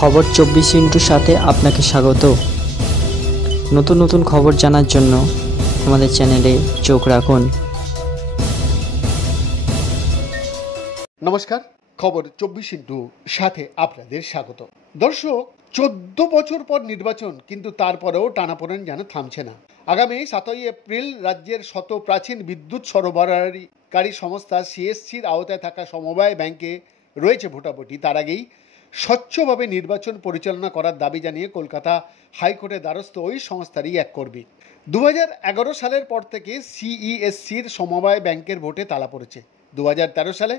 খবর 24 সাথে আপনাকে স্বাগত। নতুন নতুন খবর জানার জন্য আমাদের চ্যানেলে চোখ রাখুন। নমস্কার, খবর 24 সাথে আপনাদের স্বাগত। দর্শক, 14 বছর পর নির্বাচন, কিন্তু তারপরেও টানাপোড়েন যেন থামছে না। আগামী 7ই এপ্রিল রাজ্যের শত প্রাচীন বিদ্যুৎ সরবরাহকারী সংস্থা সিএসসির আওতায় থাকা সমবায় ব্যাংকে রয়েছে ভোটাভুটি। তার আগেই স্বচ্ছভাবে নির্বাচন পরিচালনা করার দাবি জানিয়ে কলকাতা হাইকোর্টের দ্বারস্থ ওই সংস্থারই এক কর্মী। 2011 সালের পর থেকে সিইএসসির সমবায় ব্যাংকের ভোটে তালা পড়েছে। 2013 সালে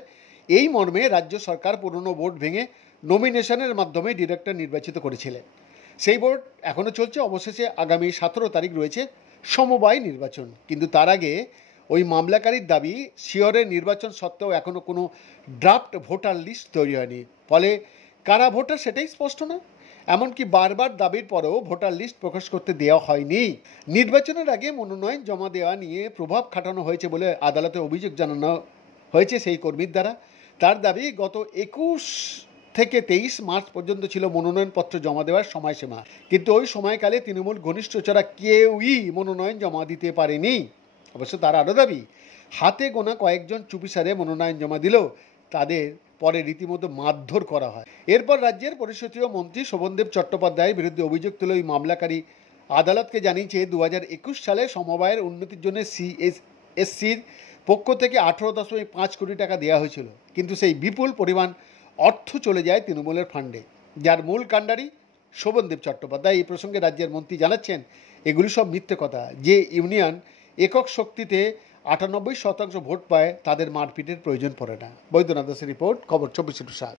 এই মর্মে রাজ্য সরকার পুরনো বোর্ড ভেঙে নমিনেশনের মাধ্যমে ডিরেক্টর নির্বাচিত করেছিলেন। সেই বোর্ড এখনও চলছে। অবশেষে আগামী 17 তারিখ রয়েছে সমবায় নির্বাচন, কিন্তু তার আগে ওই মামলাকারীর দাবি শিয়রের নির্বাচন সত্ত্বেও এখনও কোনো ড্রাফট ভোটার লিস্ট তৈরি হয়নি। ফলে কারা ভোটার সেটাই স্পষ্ট না। এমনকি বারবার দাবির পরেও ভোটার লিস্ট প্রকাশ করতে দেওয়া হয়নি। নির্বাচনের আগে মনোনয়ন জমা দেওয়া নিয়ে প্রভাব খাটানো হয়েছে বলে আদালতে অভিযোগ জানানো হয়েছে সেই কর্মীর দ্বারা। তার দাবি, গত 21 থেকে 23 মার্চ পর্যন্ত ছিল মনোনয়নপত্র জমা দেওয়ার সময়সীমা, কিন্তু ওই সময়কালে তৃণমূল ঘনিষ্ঠ ছাড়া কেউই মনোনয়ন জমা দিতে পারেনি। অবশ্য তার আরও দাবি, হাতে গোনা কয়েকজন চুপিসারে মনোনয়ন জমা দিলেও তাদের পরে রীতিমতো মারধর করা হয়। এরপর রাজ্যের পরিষদীয় মন্ত্রী শোভনদেব চট্টোপাধ্যায়ের বিরুদ্ধে অভিযোগ তুলে ওই মামলাকারী আদালতকে জানিয়েছে 2021 সালে সমবায়ের উন্নতির জন্য সিএসসির পক্ষ থেকে 18.5 কোটি টাকা দেওয়া হয়েছিল, কিন্তু সেই বিপুল পরিমাণ অর্থ চলে যায় তৃণমূলের ফান্ডে, যার মূল কাণ্ডারি শোভনদেব চট্টোপাধ্যায়। এই প্রসঙ্গে রাজ্যের মন্ত্রী জানাচ্ছেন, এগুলি সব মিথ্যে কথা। যে ইউনিয়ন একক শক্তিতে 98% ভোট পায়, তাদের মারপিটের প্রয়োজন পড়ে না। বৈদ্যনাথ দাসের রিপোর্ট, খবর 24/7।